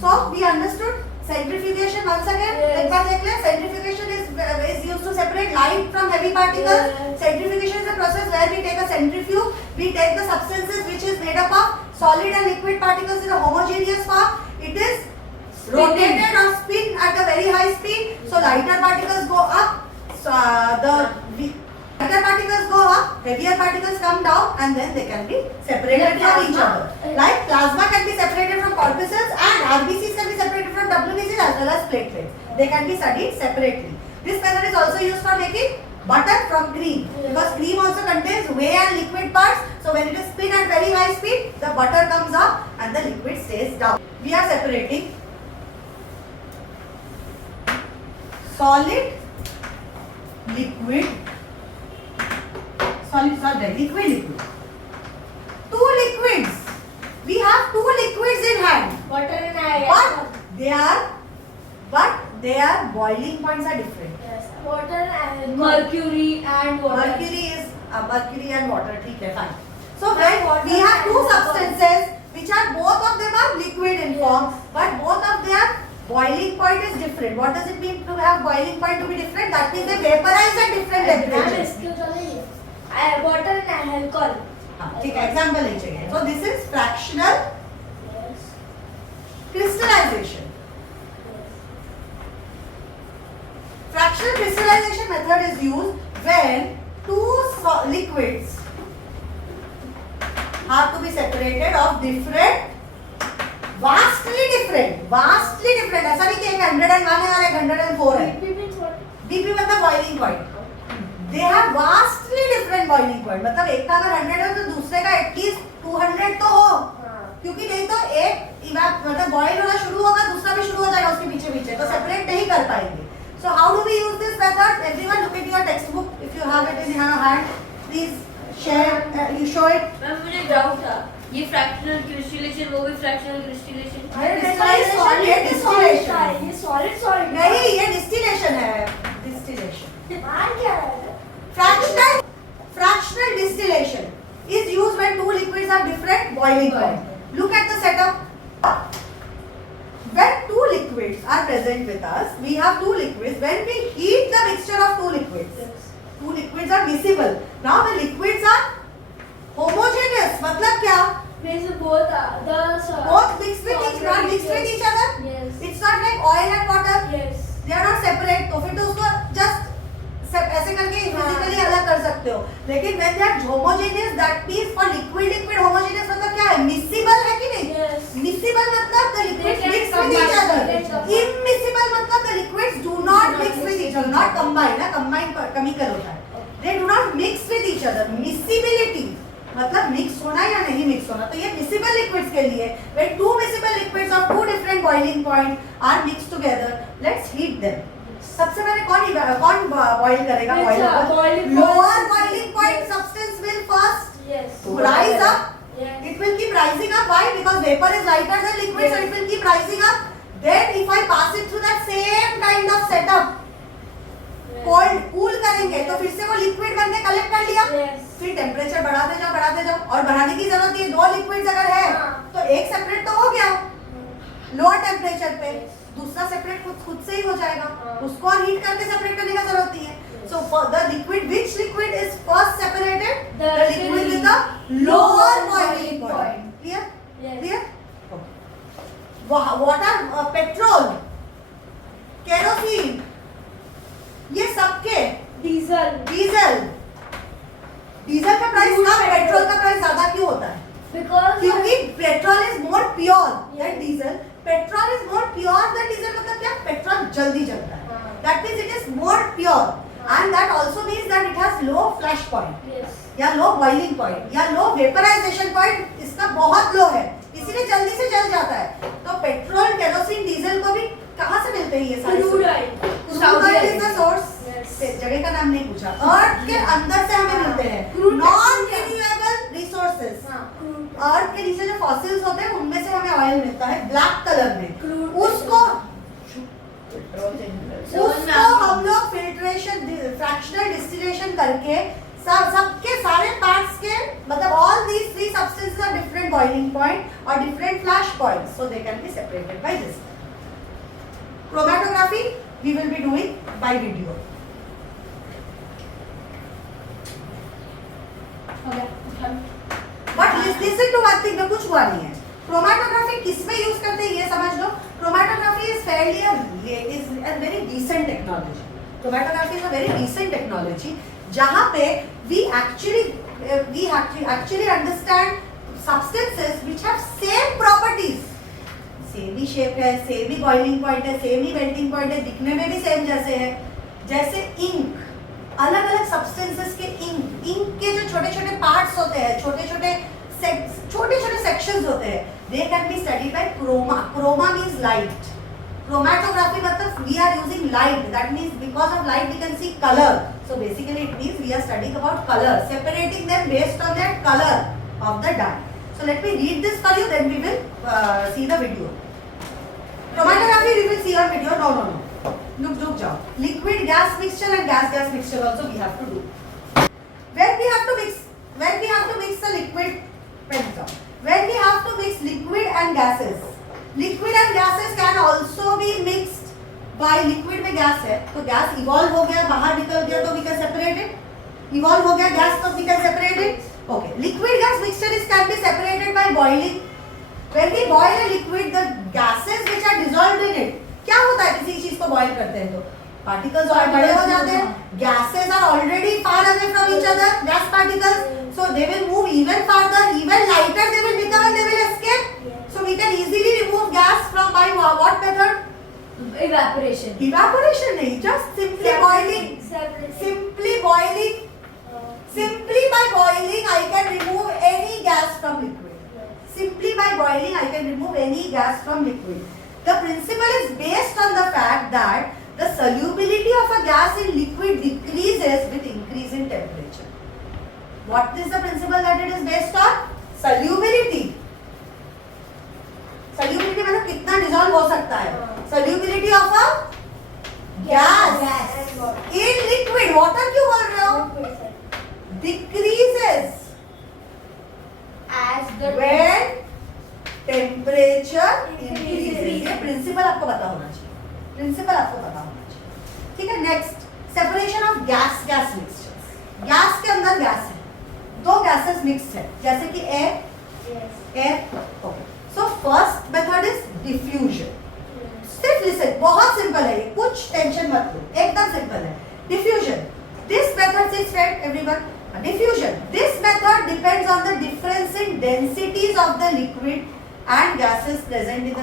So we understood centrifugation once again. एक बार देख लें. Centrifugation is used to separate light from heavy particles. Centrifugation is a process where we take a centrifuge. We take the substances which is made up of solid and liquid particles in a homogeneous form. It is rotated or spin at a very high speed. So lighter particles go up. So lighter particles go up, heavier particles come down, and then they can be separated from each other. Like plasma can be separated from corpuscles, and RBCs can be separated from WBCs as well as platelets. They can be studied separately. This method is also used for making butter from cream, because cream also contains whey and liquid parts. So when it is spin at very high speed, the butter comes up and the liquid stays down. We are separating solid, liquid. Liquid. Two liquids. We have two liquids in hand. Water and iron. But their boiling points are different. Yes. Water and mercury and water. Mercury and water. Okay, fine. So when we have two substances which are both of them are liquid in form, but both of their boiling point is different. What does it mean to have boiling point to be different? That means they vaporize at different temperatures. Water and alcohol. ठीक है, example ले चाहिए. So this is fractional crystallization. Fractional crystallization method is used when two liquids have to be separated of vastly different. ऐसा नहीं कि 101 है और 104 है. BP मतलब boiling point. They have vastly different boiling point. मतलब एक का अगर 100 है तो दूसरे का एटलीस्ट 200 तो हो, क्योंकि नहीं तो एक मतलब बॉईल होना शुरू होगा, दूसरा भी शुरू हो जाएगा उसके पीछे तो सेपरेट नहीं कर पाएंगे. So how do we use this method? Everyone look at your textbook. If you have it in your hand, please share. You show it. Ma'am मुझे डाउट था, ये फ्रैक्शनल क्रिस्टलेशन, वो भी फ्रैक्शनल क्रिस्टलेशन. ये डिस्टिलेशन. ये सॉलिड नहीं, ये डिस्टिलेशन है. डिस्टिलेशन. क्या है? Fractional distillation is used when two liquids have different boiling point. Look at the setup. When two liquids are present with us, we have two liquids. When we heat the mixture of two liquids, two liquids are miscible. Now the liquids are homogeneous. मतलब क्या? Means both mixed with each other. Yes. It's not like oil and water. Yes. They are not separate. तो फिर तो उसको just ऐसे करके physically अलग कर सकते हो. लेकिन when they are homogeneous, that means for liquid homogeneous मतलब क्या है? Miscible है कि नहीं? Yes. Miscible मतलब the liquids mix with each other. Immiscible मतलब the liquids do not mix with each other, not combine. ना combine chemical होता है. They do not mix with each other. Miscibility मतलब mix होना या नहीं mix होना. तो ये miscible liquids के लिए when two miscible liquids of two different boiling points are mixed together, let's heat them. सबसे पहले कौन बॉईल करेगा? Lower boiling point substance will first rise up. It will keep rising up. Why? Because vapor is lighter than liquid, so it will keep rising up. Then if I pass it through that same kind of setup, cool करेंगे तो फिर से वो liquid बन के collect कर लिया. फिर टेम्परेचर बढ़ाते जाओ और बढ़ाने की जरूरत नहीं है. दो लिक्विड्स अगर है तो एक सेपरेट तो हो गया लोअर टेम्परेचर पे, दूसरा सेपरेट खुद से ही हो जाएगा. उसको और हीट करके सेपरेट करने का जरूरत नहीं है. So for the liquid, which liquid is first separated? The liquid with the lower boiling point. Clear? Yes. Clear? Okay. What are petrol, kerosene, ये सबके डीजल का प्राइस कम, पेट्रोल का प्राइस ज्यादा क्यों होता है? क्योंकि petrol is more pure than diesel. Petrol is more pure than diesel मतलब क्या? पेट्रोल जल्दी जलता है. That means it is more pure, and that also means that it has low flash point. या लो boiling point या लो vaporization point. इसका बहुत लो है, इसीलिए जल्दी से जल जाता है. तो पेट्रोल, केरोसिन, डीजल को भी कहाँ से मिलते हैं ये सारे? Crude oil is the source. जगह का नाम नहीं पूछा. अर्थ के अंदर से हमें मिलते हैं नॉन रिन्यूएबल रिसोर्सेज. अर्थ के नीचे जो फॉसिल्स होते हैं उनमें से हमें ऑयल मिलता है ब्लैक कलर में. उसको हम लोग फिल्ट्रेशन, फ्रैक्शनल डिस्टिलेशन करके सबके सारे पार्ट्स के मतलब all these three substances are different different boiling point or different flash points, so they can be separated by this. Chromatography we will be doing by video. But listen to one thing, में कुछ हुआ नहीं है. Chromatography किसमें use करते हैं ये समझ लो. Chromatography is fairly a very decent technology. Chromatography is a very decent technology जहाँ पे we actually understand substances which have same properties. Same he shape है, सेम ही बॉइलिंग पॉइंट है, सेम ही मेल्टिंग पॉइंट है, दिखने में भी सेम जैसे है. जैसे इंक, अलग अलग सब्सटेंसेस के इंक के जो छोटे छोटे पार्ट्स होते हैं, छोटे छोटे सेक्शंस होते हैं, they can be studied by chroma means light. Chromatography मतलब we are using light, that means because of light we can see color. So basically it means we are studying about color, separating them based on their color of the dye. So let me read this for you, then we will see the video. Chromatography we will see on video. No. Look jao. Liquid gas mixture and gas mixture also we have to do. When we have to mix the liquid, when we have to mix liquid and gases. Liquid and gases can also be mixed by liquid में gas है, तो gas evolve हो गया, बाहर निकल गया, तो we can separate it. Evolve हो गया gas, तो we can separate it. Okay. Liquid gas mixture can be separated by boiling. When we boil a liquid, the gases which are dissolved in it, क्या होता है किसी चीज को boil करते हैं तो particles और बड़े हो जाते हैं. Gases are already far away from each other, gas particles, so they will move even farther, even lighter they will become and they will escape. So we can easily remove gas from by what method? Evaporation. Evaporation नहीं, just simply boiling. Simply boiling. Simply by boiling, I can remove any gas from liquid. Simply by boiling, I can remove any gas from liquid. The principle is based on the fact that the solubility of a gas in liquid decreases with increase in temperature. What is the principle that it is based on? Solubility. Solubility मतलब कितना dissolve हो सकता है. Solubility of a gas in liquid. Water क्यों बोल रहे हो? Decreases as the when temperature increases. ये principle आपको पता होना चाहिए. Principle आपको पता होना चाहिए. ठीक है. Next, separation of gas mixtures. Gas के अंदर gas है. दो gases mixed है. जैसे कि air. Okay. So first method is diffusion. सिर्फ listen, बहुत simple है ये, कुछ tension मत लो, एकदम simple है. Diffusion. This method is straight everyone. Diffusion. This method depends on the difference in densities of the liquid and gases present in the